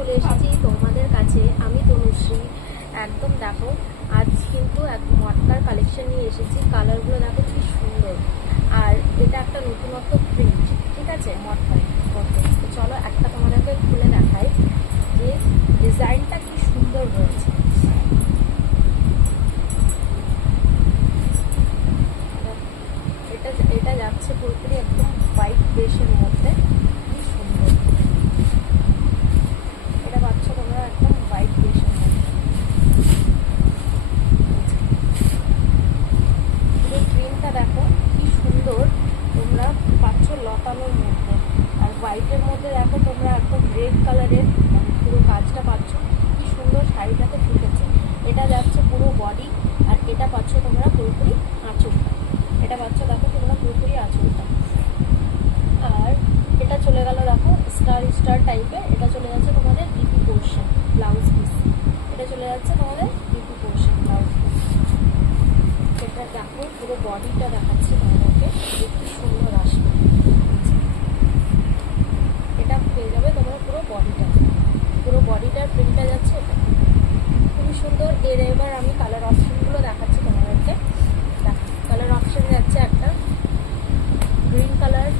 চলে এসেছি তোমাদের কাছে। আমি তনুশ্রী। একদম দেখো, আজ কিন্তু এক মটকার কালেকশন নিয়ে এসেছি। কালারগুলো দেখো কি সুন্দর, আর এটা একটা নতুনত্ব প্রিন্ট, ঠিক আছে, মটকায় মধ্যে। তো চলো একটা তোমাদেরকে খুলে দেখাই যে ডিজাইনটা কি সুন্দর রয়েছে। এটা যাচ্ছে পুরোপুরি একদম হোয়াইট বেসের মধ্যে, কি সুন্দর। এটা পাচ্ছ তোমরা একদম হোয়াইট বেসের মধ্যে। পুরো প্রিন্টটা দেখো কি সুন্দর, তোমরা পাচ্ছ লতানোর মধ্যে। আর হোয়াইটের মধ্যে দেখো তোমরা একদম রেড কালারের পুরো কাজটা পাচ্ছ, কি সুন্দর শাড়িটাতে ফুটেছে। এটা যাচ্ছে পুরো বডি, আর এটা পাচ্ছ তোমরা পুরোপুরি আঁচলটা। এটা পাচ্ছ দেখো তোমরা পুরোপুরি আঁচলটা। আর এটা চলে গেল দেখো স্টার স্টার টাইপের, এটা চলে যাচ্ছে তোমাদের ডিপি পোর্শন ব্লাউজ পিস। এটা চলে যাচ্ছে তোমাদের ডিপি পোর্শন ব্লাউজ পিস। এটা দেখো পুরো বডিটা দেখাচ্ছি তোমাদেরকে, কি সুন্দর আসবে। এটা পেয়ে যাবে তোমরা পুরো বডিটা, পুরো বডিটার প্রিন্টটা যাচ্ছে এটা, খুবই সুন্দর। এবার আমি কালার অপশনগুলো দেখাচ্ছি তোমাদেরকে। দেখো কালার অপশন যাচ্ছে একটা গ্রিন কালার,